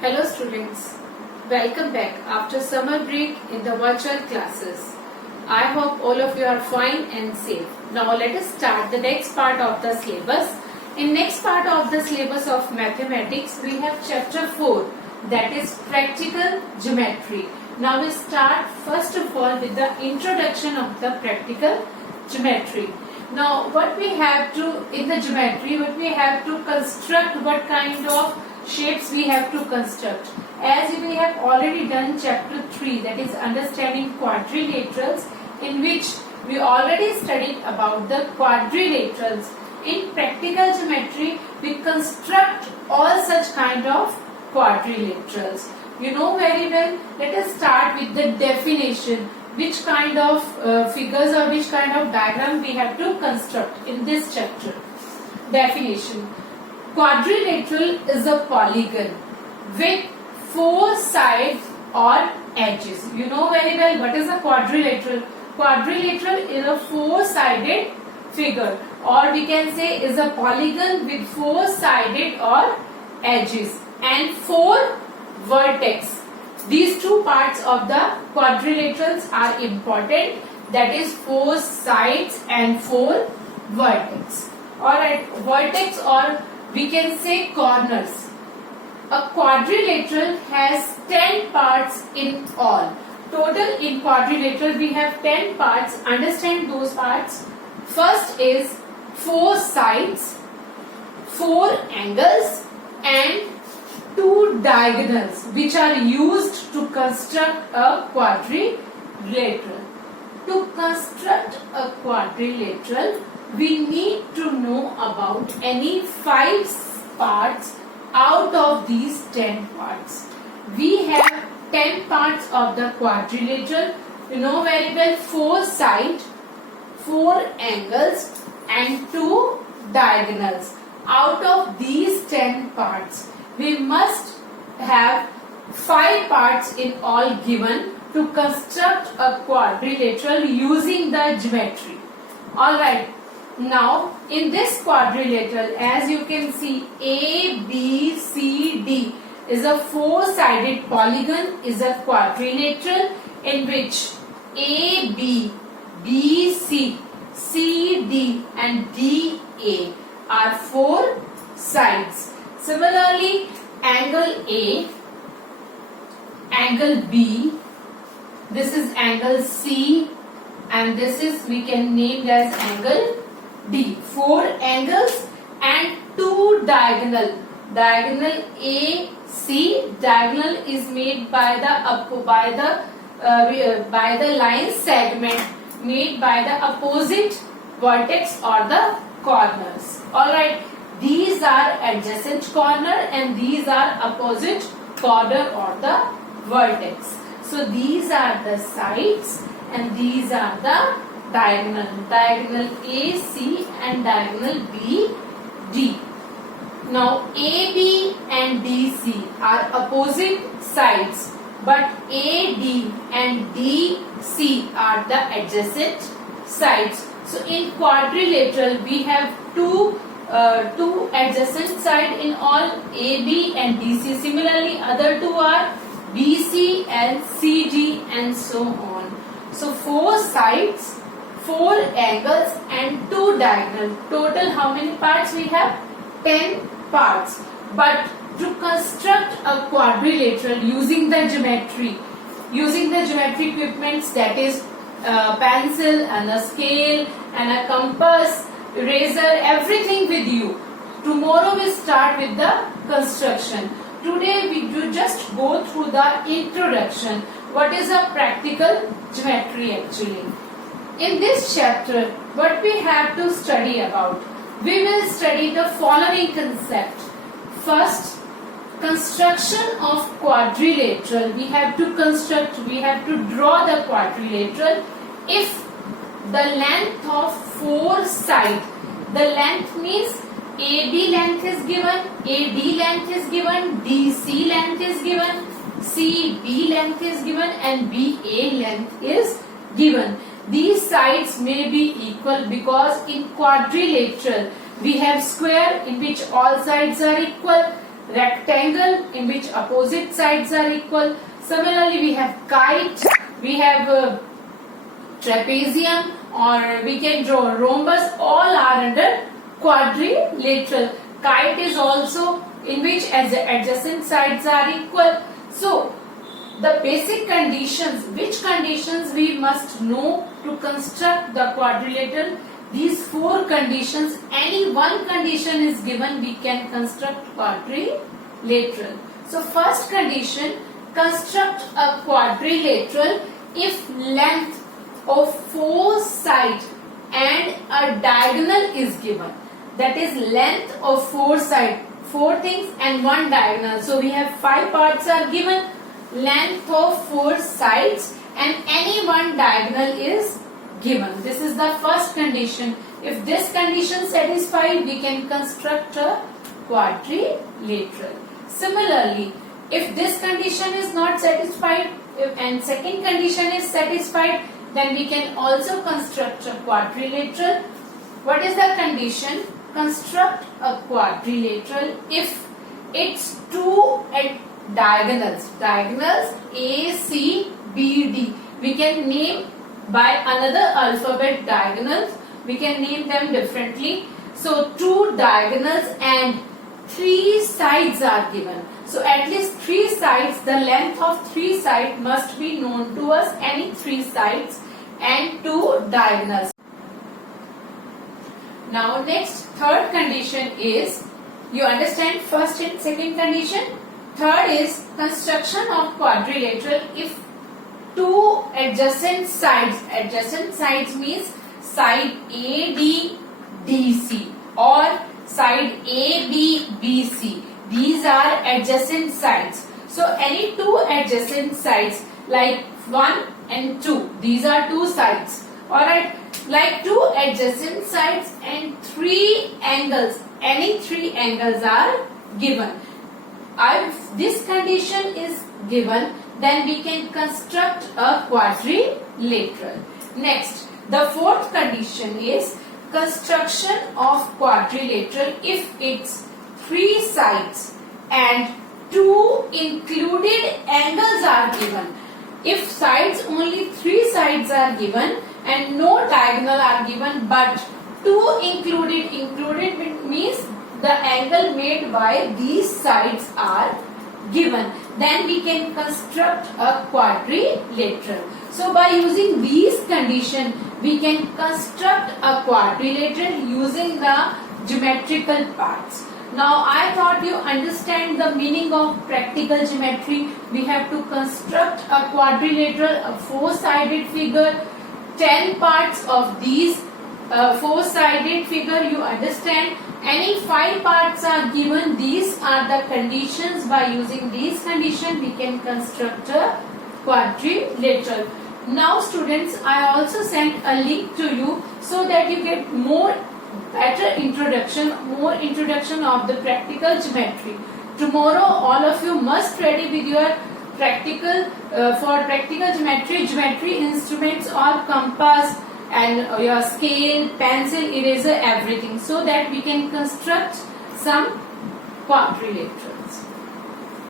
Hello students, welcome back after summer break in the virtual classes. I hope all of you are fine and safe. Now let us start the next part of the syllabus. In next part of the syllabus of mathematics, we have chapter 4, that is practical geometry. Now we start first of all with the introduction of the practical geometry. Now what we have to, in the geometry, what we have to construct, what kind of shapes we have to construct. As we have already done chapter 3, that is understanding quadrilaterals, in which we already studied about the quadrilaterals. In practical geometry, we construct all such kind of quadrilaterals. You know very well. Let us start with the definition. Which kind of figures or which kind of diagram we have to construct in this chapter. Definition. Quadrilateral is a polygon with 4 sides or edges. You know very well what is a quadrilateral. Quadrilateral is a 4-sided figure, or we can say is a polygon with 4-sided or edges and 4 vertex. These two parts of the quadrilaterals are important, that is 4 sides and 4 vertex. Alright, vertex, or we can say corners. A quadrilateral has 10 parts in all. Total in quadrilateral we have 10 parts. Understand those parts. First is 4 sides, 4 angles and 2 diagonals, which are used to construct a quadrilateral. To construct a quadrilateral, we need to know about any 5 parts out of these 10 parts. We have 10 parts of the quadrilateral. You know very well, 4 sides, 4 angles and 2 diagonals. Out of these 10 parts, we must have 5 parts in all given to construct a quadrilateral using the geometry. Alright. Now, in this quadrilateral, as you can see, A, B, C, D is a 4-sided polygon, is a quadrilateral in which A, B, B, C, C, D and D, A are 4 sides. Similarly, angle A, angle B, this is angle C and this is, we can name as angle D. 4 angles and 2 diagonal. Diagonal AC. Diagonal is made by the line segment made by the opposite vertex or the corners. Alright. These are adjacent corner and these are opposite corner or the vertex. So these are the sides and these are the diagonal. Diagonal AC and diagonal BD. Now AB and DC are opposite sides, but AD and DC are the adjacent sides. So in quadrilateral we have two adjacent side in all, AB and DC. Similarly, other two are BC and CD and so on. So 4 sides, 4 angles and 2 diagonal. Total how many parts we have? 10 parts. But to construct a quadrilateral using the geometry equipments, that is pencil and a scale and a compass, eraser, everything with you. Tomorrow we start with the construction. Today we do just go through the introduction. What is a practical geometry actually? In this chapter, what we have to study about? We will study the following concept. First, construction of quadrilateral. We have to construct, we have to draw the quadrilateral if the length of 4 sides, the length means AB length is given, AD length is given, DC length is given, CB length is given and BA length is given. These sides may be equal because in quadrilateral we have square in which all sides are equal. rectangle in which opposite sides are equal. Similarly, we have kite, we have trapezium, or we can draw rhombus. All are under quadrilateral. Kite is also in which as the adjacent sides are equal. So the basic conditions, which conditions we must know to construct the quadrilateral? These four conditions. Any one condition is given, we can construct quadrilateral. So first condition, construct a quadrilateral if length of four sides and a diagonal is given. That is length of four sides, four things and one diagonal. So we have five parts are given, length of four sides and any one diagonal is given. This is the first condition. If this condition satisfied, we can construct a quadrilateral. Similarly, if this condition is not satisfied and second condition is satisfied, then we can also construct a quadrilateral. What is the condition? Construct a quadrilateral if its two diagonals A, C, B, D. We can name by another alphabet diagonals. We can name them differently. So two diagonals and three sides are given. So at least three sides, the length of three sides must be known to us. Any three sides and two diagonals. Now next, third condition is, you understand first and second condition. Third is construction of quadrilateral if two adjacent sides means side AD DC or side AB BC. These are adjacent sides. So any two adjacent sides like 1 and 2, these are two sides. Alright, like two adjacent sides and three angles, any three angles are given. If this condition is given, then we can construct a quadrilateral. Next, the fourth condition is construction of quadrilateral if its three sides and two included angles are given. If sides, only three sides are given and no diagonal are given, but two included means the angle made by these sides are given, then we can construct a quadrilateral. So by using these conditions, we can construct a quadrilateral using the geometrical parts. Now I thought you understand the meaning of practical geometry. We have to construct a quadrilateral, a four-sided figure. 10 parts of these four-sided figure, you understand. Any 5 parts are given. These are the conditions. By using these conditions, we can construct a quadrilateral. Now students, I also sent a link to you so that you get better introduction of the practical geometry. Tomorrow all of you must ready with your practical geometry instruments or compass and your scale, pencil, eraser, everything, so that we can construct some quadrilateral.